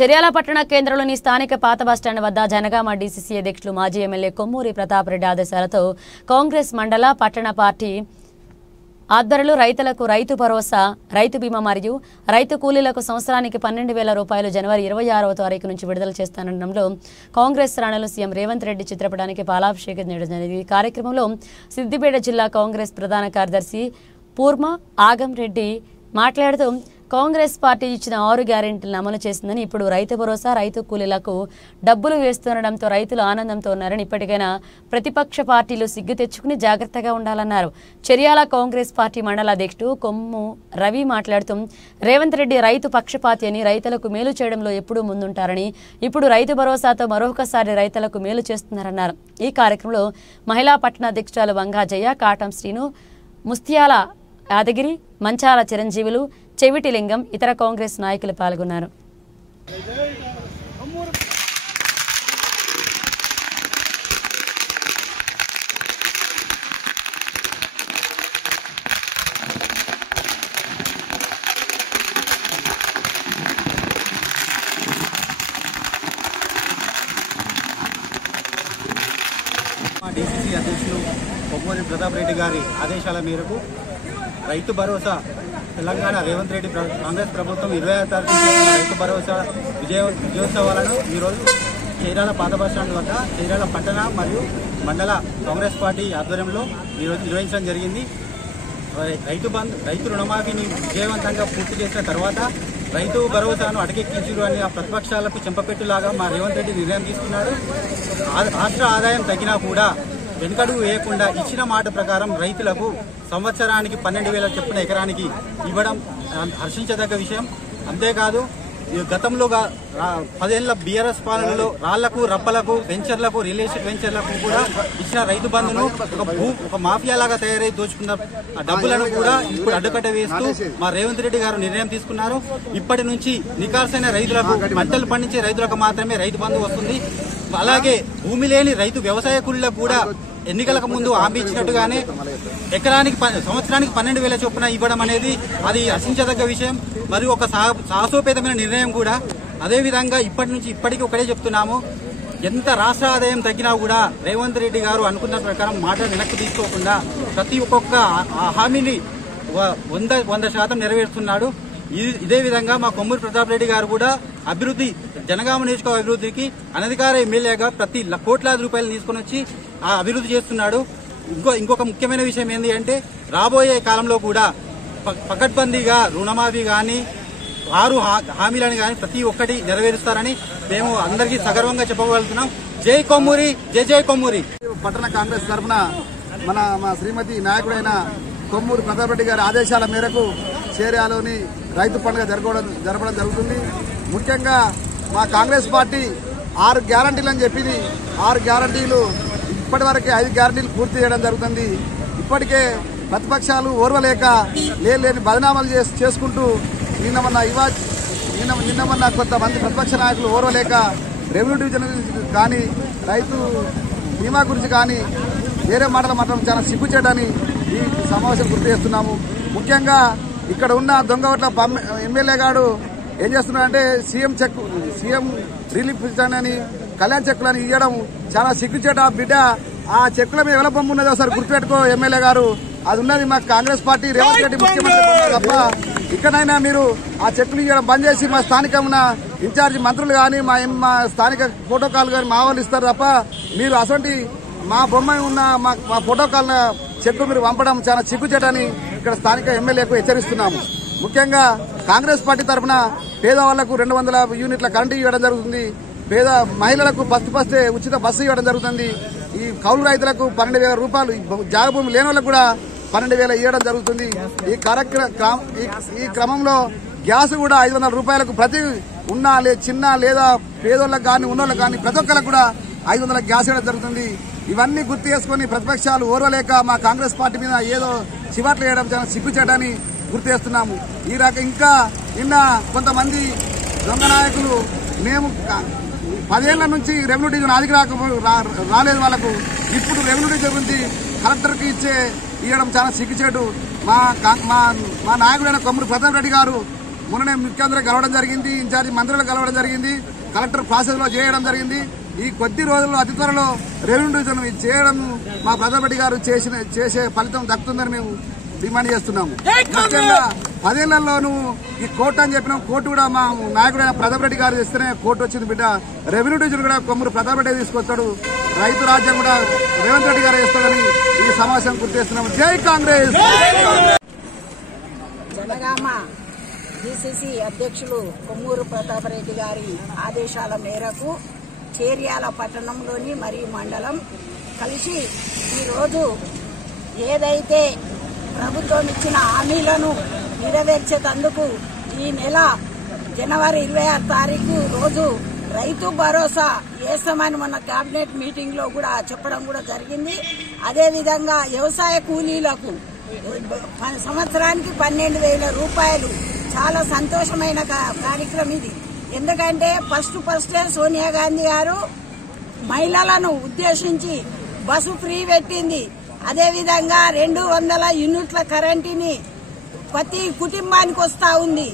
చర్యాల పట్టణ కేంద్రంలోని స్థానిక పాత బస్టాండ్ వద్ద జనగామ డీసీసీ అధ్యక్షులు మాజీ ఎమ్మెల్యే కొమ్మూరి ప్రతాప్ రెడ్డి ఆదేశాలతో కాంగ్రెస్ మండల పట్టణ పార్టీ ఆధ్వర్యంలో రైతులకు రైతు భరోసా, రైతు బీమా మరియు రైతు కూలీలకు సంవత్సరానికి 12,000 రూపాయలు జనవరి 26వ తారీఖు నుంచి విడుదల చేస్తానడంలో కాంగ్రెస్ శ్రేణులు సీఎం రేవంత్ రెడ్డి చిత్రపటానికి పాలాభిషేకం చేయడం జరిగింది. ఈ కార్యక్రమంలో సిద్దిపేట జిల్లా కాంగ్రెస్ ప్రధాన కార్యదర్శి పూర్మ ఆగం రెడ్డి మాట్లాడుతూ కాంగ్రెస్ పార్టీ ఇచ్చిన 6 గ్యారెంటీలను అమలు చేసిందని, ఇప్పుడు రైతు భరోసా, రైతు కూలీలకు డబ్బులు వేస్తుండడంతో రైతులు ఆనందంతో ఉన్నారని, ఇప్పటికైనా ప్రతిపక్ష పార్టీలు సిగ్గు తెచ్చుకుని జాగ్రత్తగా ఉండాలన్నారు. చర్యాల కాంగ్రెస్ పార్టీ మండల అధ్యక్షుడు కొమ్ము రవి మాట్లాడుతూ రేవంత్ రెడ్డి రైతు పక్షపాతి అని, రైతులకు మేలు చేయడంలో ఎప్పుడూ ముందుంటారని, ఇప్పుడు రైతు భరోసాతో మరొకసారి రైతులకు మేలు చేస్తున్నారన్నారు. ఈ కార్యక్రమంలో మహిళా పట్టణ అధ్యక్షురాలు వంగాజయ్య, కాటం శ్రీను, ముస్తియాల యాదగిరి, మంచాల చిరంజీవులు, చెవిటి లింగం, ఇతర కాంగ్రెస్ నాయకులు పాల్గొన్నారు. డీసీసీ అధ్యక్షులు కొమ్మూరి ప్రతాప్ రెడ్డి గారి ఆదేశాల మేరకు రైతు భరోసా తెలంగాణ రేవంత్ రెడ్డి కాంగ్రెస్ ప్రభుత్వం 26వ తారీఖు రైతు భరోసా విజయోత్సవాలను ఈరోజు చైరాల పాత బస్టాండ్ వద్ద చైరాల పట్టణ మరియు మండల కాంగ్రెస్ పార్టీ ఆధ్వర్యంలో ఈరోజు నిర్వహించడం జరిగింది. రైతు రుణమాఫీని విజయవంతంగా పూర్తి చేసిన తర్వాత రైతు భరోసాను అటకెక్కించారు అని ఆ ప్రతిపక్షాలకు చెంపపెట్టులాగా మా రేవంత్ రెడ్డి నిర్ణయం తీసుకున్నాడు. రాష్ట్ర ఆదాయం తగ్గినా కూడా వెనుకడుగు వేయకుండా ఇచ్చిన మాట ప్రకారం రైతులకు సంవత్సరానికి 12,000 చొప్పున ఎకరానికి ఇవ్వడం హర్షించదగ్గ విషయం. అంతేకాదు, గతంలో 10 ఏళ్ల బీఆర్ఎస్ పాలనలో రాళ్లకు, రప్పలకు, వెంచర్లకు, రియల్ ఎస్టేట్ వెంచర్లకు కూడా ఇచ్చిన రైతు బంధును ఒక మాఫియా లాగా తయారై దోచుకున్న డబ్బులను కూడా ఇప్పుడు అడ్డుకట్ట వేస్తూ మా రేవంత్ రెడ్డి గారు నిర్ణయం తీసుకున్నారు. ఇప్పటి నుంచి నికార్సైన రైతులకు, పంటలు పండించే రైతులకు మాత్రమే రైతు బంధు వస్తుంది. అలాగే భూమి లేని రైతు వ్యవసాయ కూలీలకు కూడా ఎన్నికలకు ముందు హామీ ఇచ్చినట్టుగానే సంవత్సరానికి 12,000 చొప్పున ఇవ్వడం అనేది అది హర్షించదగ్గ విషయం మరియు ఒక సాహసోపేతమైన నిర్ణయం కూడా. అదేవిధంగా ఇప్పటి నుంచి ఇప్పటికీ ఒకటే చెప్తున్నాము, ఎంత రాష్ట్ర ఆదాయం తగ్గినా కూడా రేవంత్ రెడ్డి గారు అనుకున్న ప్రకారం మాట వెనక్కి తీసుకోకుండా ప్రతి ఒక్కొక్క హామీని 100% నెరవేరుస్తున్నాడు. ఇదే విధంగా మా కొమ్మూరి ప్రతాప్ రెడ్డి గారు కూడా అభివృద్ధి, జనగామ నియోజకవర్గ అభివృద్ధికి అనధికార ఎమ్మెల్యేగా ప్రతి కోట్లాది రూపాయలు తీసుకుని వచ్చి ఆ అభివృద్ధి చేస్తున్నాడు. ఇంకొక ముఖ్యమైన విషయం ఏంటి అంటే, రాబోయే కాలంలో కూడా పకడ్బందీగా రుణమాఫీ గాని 6 హామీలను గాని ప్రతి ఒక్కటి నెరవేరుస్తారని మేము అందరికీ సగర్వంగా చెప్పగలుగుతున్నాం. జై కొమ్మూరి, జై జై కొమ్మూరి. పట్టణ కాంగ్రెస్ తరఫున మా శ్రీమతి నాయకుడైన కొమ్మూరి ప్రతాప్ రెడ్డి గారి ఆదేశాల మేరకు చేర్యాలోని రైతు పండుగ జరపడం జరుగుతుంది. ముఖ్యంగా మా కాంగ్రెస్ పార్టీ 6 గ్యారంటీలు అని చెప్పింది. 6 గ్యారంటీలు ఇప్పటి వరకు 5 గ్యారంటీలు పూర్తి చేయడం జరుగుతుంది. ఇప్పటికే ప్రతిపక్షాలు ఓర్వలేక లేని బదనామాలు చేసుకుంటూ నిన్న కొంతమంది ప్రతిపక్ష నాయకులు ఓర్వలేక రెవెన్యూ డివిజన్ కానీ, రైతు బీమా గురించి కానీ వేరే మాటలు మాత్రం చాలా సిగ్గుచేయడాన్ని ఈ సమావేశం గుర్తు చేస్తున్నాము. ముఖ్యంగా ఇక్కడ ఉన్న దొంగ ఓట్ల ఎమ్మెల్యే గారు ఏం చేస్తున్నారంటే సీఎం రిలీఫ్ అని కళ్యాణ్ చెక్కులని ఇవ్వడం చాలా సిగ్గుచేట. బిడ్డ, ఆ చెక్కుల మీద ఎవరి బొమ్మ ఉన్నదో ఒకసారి గుర్తుపెట్టుకో ఎమ్మెల్యే గారు. అది ఉన్నది మా కాంగ్రెస్ పార్టీ రేవంత్ రెడ్డి ముఖ్యమంత్రి తప్ప ఇక్కడైనా మీరు ఆ చెక్కులు ఇవ్వడం బంద్ చేసి మా స్థానిక ఉన్న ఇన్ఛార్జి మంత్రులు కానీ, మా స్థానిక ప్రోటోకాల్ కానీ మా వాళ్ళు ఇస్తారు తప్ప మీరు అసలు మా బొమ్మ ఉన్న మా ప్రోటోకాల్ చెక్కు మీరు పంపడం చాలా సిగ్గుచేటని ఇక్కడ స్థానిక ఎమ్మెల్యేకు హెచ్చరిస్తున్నాము. ముఖ్యంగా కాంగ్రెస్ పార్టీ తరఫున పేదవాళ్లకు 200 యూనిట్ల కరెంటు ఇవ్వడం జరుగుతుంది. పేద మహిళలకు ఫస్ట్ ఉచిత బస్సు ఇవ్వడం జరుగుతుంది. ఈ కౌలు రైతులకు 12,000 రూపాయలు, జాగభూమి లేని వాళ్ళకు కూడా 12,000 ఇవ్వడం జరుగుతుంది. ఈ క్రమంలో గ్యాస్ కూడా 500 రూపాయలకు ప్రతి చిన్న లేదా పేదోళ్ళకు కానీ, ఉన్నోళ్ళకు కానీ ప్రతి ఒక్కరికి కూడా 500 గ్యాస్ ఇవ్వడం జరుగుతుంది. ఇవన్నీ గుర్తు చేసుకుని ప్రతిపక్షాలు ఓర్వలేక మా కాంగ్రెస్ పార్టీ మీద ఏదో చివాట్లు వేయడం చాలా సిగ్గుచేయడాన్ని గుర్తు చేస్తున్నాము. ఈ ఇంకా నిన్న కొంతమంది దొంగ నాయకులు మేము 10 ఏళ్ల నుంచి రెవెన్యూ డివిజన్ ఆదికి రాలేదు వాళ్ళకు, ఇప్పుడు రెవెన్యూ డివిజన్ గురించి కలెక్టర్కి ఇవ్వడం చాలా సిగ్గుచేటు. మా నాయకుడైన కొమ్మూరి ప్రతాప్ రెడ్డి గారు మొన్ననే ముఖ్యమంత్రి కలవడం జరిగింది, ఇన్ఛార్జి మంత్రులు కలవడం జరిగింది, కలెక్టర్ ప్రాసెస్ లో చేయడం జరిగింది. ఈ కొద్ది రోజుల్లో అతి త్వరలో రెవెన్యూ డివిజన్ చేయడం మా ప్రధానమంత్రి గారు చేసే ఫలితం దక్కుతుందని మేము డిమాండ్ చేస్తున్నాము. ముఖ్యంగా 10 ఏళ్లలోనూ ఈ కోర్టు అని చెప్పినాం. కోర్టు కూడా మా నాయకుడైన ప్రతాపరెడ్డి గారు చేస్తేనే కోర్టు వచ్చింది బిడ్డ. రెవెన్యూ డివిజన్ కూడా కొమ్మూరు ప్రతాపరెడ్డి తీసుకొస్తాడు. రైతు రాజ్యం కూడా రేవంత్ రెడ్డి గారు చేస్తాడని ఈ సమావేశం గుర్తిస్తున్నాము. జై కాంగ్రెస్. జనగామ డిసిసి అధ్యక్షులు కొమ్మూరు ప్రతాపరెడ్డి గారి ఆదేశాల మేరకు చేర్యాల పట్టణంలోని మరియు మండలం కలిసి ఈరోజు ఏదైతే ప్రభుత్వం ఇచ్చిన హామీలను నెరవేర్చేందుకు ఈ నెల జనవరి 26 తారీఖు రోజు రైతు భరోసా వేస్తామని మొన్న కేబినెట్ మీటింగ్ లో కూడా చెప్పడం కూడా జరిగింది. అదేవిధంగా వ్యవసాయ కూలీలకు సంవత్సరానికి 12,000 రూపాయలు చాలా సంతోషమైన కార్యక్రమం ఇది. ఎందుకంటే ఫస్టే సోనియా గాంధీ గారు మహిళలను ఉద్దేశించి బస్సు ఫ్రీ పెట్టింది. అదేవిధంగా 200 యూనిట్ల కరెంటుని ప్రతి కుటుంబానికి వస్తా ఉంది.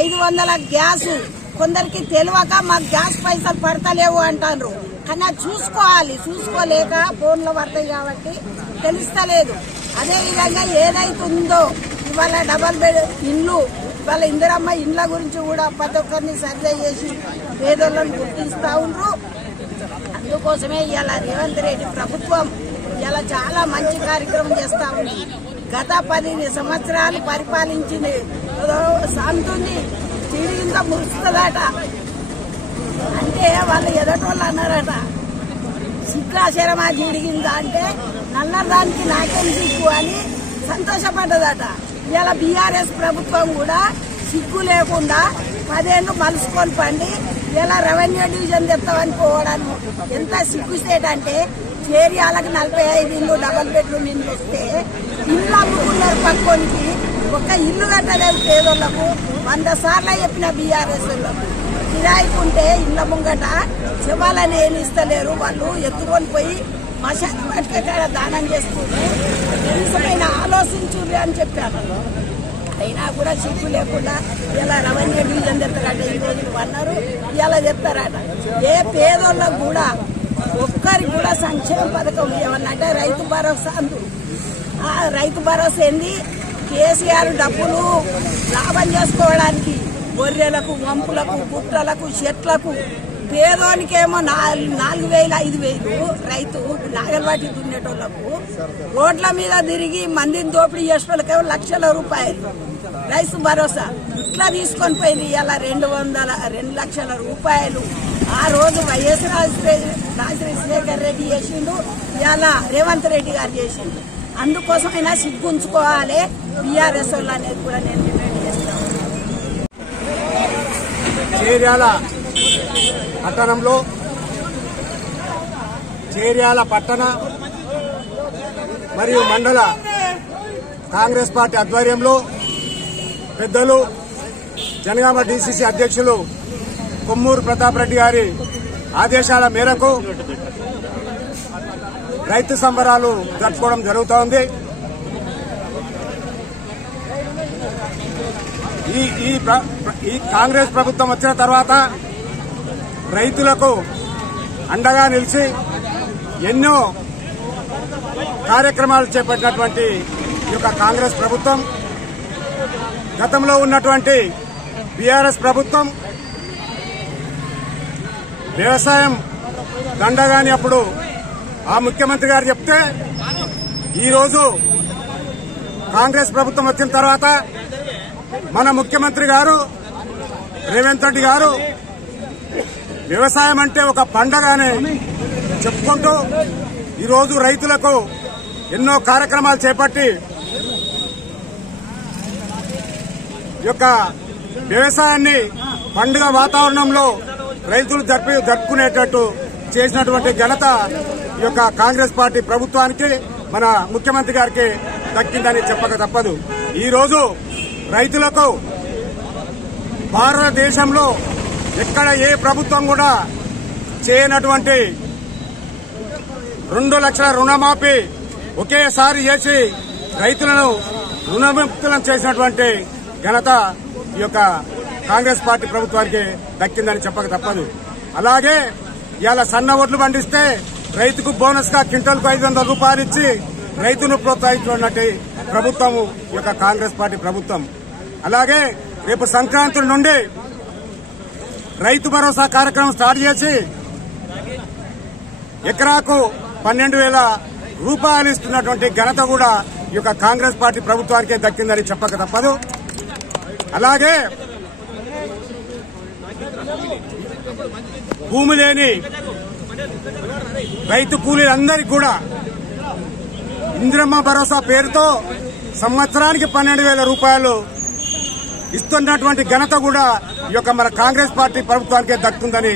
500 గ్యాస్ కొందరికి తెలియక మాకు గ్యాస్ పైసలు పడతలేవు అంటారు. కానీ చూసుకోలేక ఫోన్లో పడతాయి కాబట్టి తెలుస్తలేదు. అదేవిధంగా ఏదైతే ఉందో ఇవాళ డబల్ బెడ్ ఇండ్లు, ఇవాళ ఇందిరమ్మ ఇండ్ల గురించి కూడా ప్రతి ఒక్కరిని సర్వే చేసి పేదోళ్లను గుర్తిస్తా ఉండ్రు. అందుకోసమే ఇలా రేవంత్ రెడ్డి ప్రభుత్వం ఇలా చాలా మంచి కార్యక్రమం చేస్తా ఉంది. గత 10 సంవత్సరాలు పరిపాలించింది సాంతుంది తిరిగింత మురుస్తుందట. అంటే వాళ్ళు ఎదటోళ్ళు అన్నారట, సిగ్గాశరమా జీడిగిందా అంటే నల్లదానికి నాకేం సిగ్గు అని సంతోషపడ్డదట. ఇలా బీఆర్ఎస్ ప్రభుత్వం కూడా సిగ్గు లేకుండా 10 ఏళ్లు మలుసుకొని పండి ఇలా రెవెన్యూ డివిజన్ తెస్తామని పోవడానికి ఎంత సిగ్గుసేటంటే చేరియాలకు 45 ఇల్లు డబల్ బెడ్రూమ్ ఇల్లు వస్తే ఇల్లు అమ్ముకున్నారు పక్కోనికి. ఒక్క ఇల్లు కట్టలేదు పేదోళ్లకు. 100 సార్లు చెప్పిన బీఆర్ఎస్ వాళ్ళకు కిరాయికుంటే ఇళ్ల ముంగట శవాలని ఏనిస్తలేరు. వాళ్ళు ఎత్తుకొని పోయి మశాన్ పట్టుక దానం చేస్తున్నారు. కనీసమైన ఆలోచించుర్రి అని చెప్పారు. అయినా కూడా సిగ్గు లేకుండా ఇలా రెవెన్యూ డివిజన్ తెస్తారట. ఈ రోజులు అన్నారు, ఇలా చెప్తారట. ఏ పేదోళ్ళకు కూడా ఒక్కరికి కూడా సంక్షేమ పథకం ఏమన్నంటే రైతు భరోసా అందరు. ఆ రైతు భరోసా ఏంది? కేసీఆర్ డబ్బులు లాభం చేసుకోవడానికి గొర్రెలకు, వంపులకు, గుట్టలకు, చెట్లకు, పేదోనికేమో 4,000 5,000 రైతు నాగల్వాటి దున్నేటోళ్లకు, రోడ్ల మీద తిరిగి మందిని దోపిడీ చేసేటోళ్ళకేమో లక్షల రూపాయలు రైతు భరోసా. ఇట్లా తీసుకొని పోయింది. ఇలా 2 లక్షల రూపాయలు ఆ రోజు వైఎస్ రాజశేఖర్ రెడ్డి చేసిండు, ఇలా రేవంత్ రెడ్డి గారు చేసిండు. అందుకోసమైనా సిగ్గుంచుకోవాలి బీఆర్ఎస్ వాళ్ళు అనేది కూడా నేను డిమాండ్ చేస్తాను. చేర్యాల పట్టణంలో చేర్యాల పట్టణ మరియు మండల కాంగ్రెస్ పార్టీ ఆధ్వర్యంలో పెద్దలు జనగామ డిసిసి అధ్యక్షులు కొమ్మూరు ప్రతాపరెడ్డి గారి ఆదేశాల మేరకు రైతు సంబరాలు జరుపుకోవడం జరుగుతోంది. ఈ కాంగ్రెస్ ప్రభుత్వం వచ్చిన తర్వాత రైతులకు అండగా నిలిచి ఎన్నో కార్యక్రమాలు చేపట్టినటువంటి ఈ యొక్క కాంగ్రెస్ ప్రభుత్వం గతంలో ఉన్నటువంటి బీఆర్ఎస్ ప్రభుత్వం వ్యవసాయం దండగాని అప్పుడు ఆ ముఖ్యమంత్రి గారు చెప్తే ఈరోజు కాంగ్రెస్ ప్రభుత్వం వచ్చిన తర్వాత మన ముఖ్యమంత్రి గారు రేవంత్ రెడ్డి గారు వ్యవసాయం అంటే ఒక పండగనే చెప్పుకుంటూ ఈరోజు రైతులకు ఎన్నో కార్యక్రమాలు చేపట్టి ఈ యొక్క వ్యవసాయాన్ని పండుగ వాతావరణంలో రైతులు జరుపుకునేటట్టు చేసినటువంటి ఘనత ఈ యొక్క కాంగ్రెస్ పార్టీ ప్రభుత్వానికి మన ముఖ్యమంత్రి గారికి దక్కిందని చెప్పక తప్పదు. ఈ రోజు రైతులకు భారతదేశంలో ఎక్కడ ఏ ప్రభుత్వం కూడా చేయనటువంటి 2 లక్షల రుణమాఫీ ఒకేసారి చేసి రైతులను రుణముక్తులను చేసినటువంటి ఘనత ఈ యొక్క కాంగ్రెస్ పార్టీ ప్రభుత్వానికి దక్కిందని చెప్పక తప్పదు. అలాగే ఇవాళ సన్న ఓట్లు పండిస్తే రైతుకు బోనస్ గా క్వింటల్కు 500 రూపాయలు ఇచ్చి రైతును ప్రోత్సహిస్తున్నట్టు ప్రభుత్వం ఈ యొక్క కాంగ్రెస్ పార్టీ ప్రభుత్వం. అలాగే రేపు సంక్రాంతి నుండి రైతు భరోసా కార్యక్రమం స్టార్ట్ చేసి ఎకరాకు 12,000 రూపాయలు ఇస్తున్నటువంటి ఘనత కూడా ఈ యొక్క కాంగ్రెస్ పార్టీ ప్రభుత్వానికే దక్కిందని చెప్పక తప్పదు. అలాగే భూమి లేని రైతు కూలీలందరికీ కూడా ఇందిరమ్మ భరోసా పేరుతో సంవత్సరానికి 12,000 రూపాయలు ఇస్తున్నటువంటి ఘనత కూడా ఈ యొక్క మన కాంగ్రెస్ పార్టీ ప్రభుత్వానికే దక్కుతుందని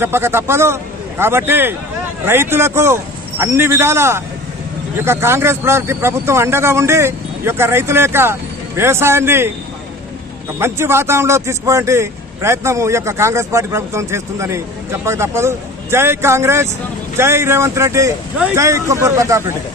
చెప్పక తప్పదు. కాబట్టి రైతులకు అన్ని విధాల ఈ యొక్క కాంగ్రెస్ పార్టీ ప్రభుత్వం అండగా ఉండి ఈ యొక్క రైతుల యొక్క వ్యవసాయాన్ని మంచి వాతావరణంలో తీసుకుపోయే ప్రయత్నం ఈ యొక్క కాంగ్రెస్ పార్టీ ప్రభుత్వం చేస్తుందని చెప్పక తప్పదు. జై కాంగ్రెస్, జై రేవంత్ రెడ్డి, జై కొమ్మూరి ప్రతాప్ రెడ్డి.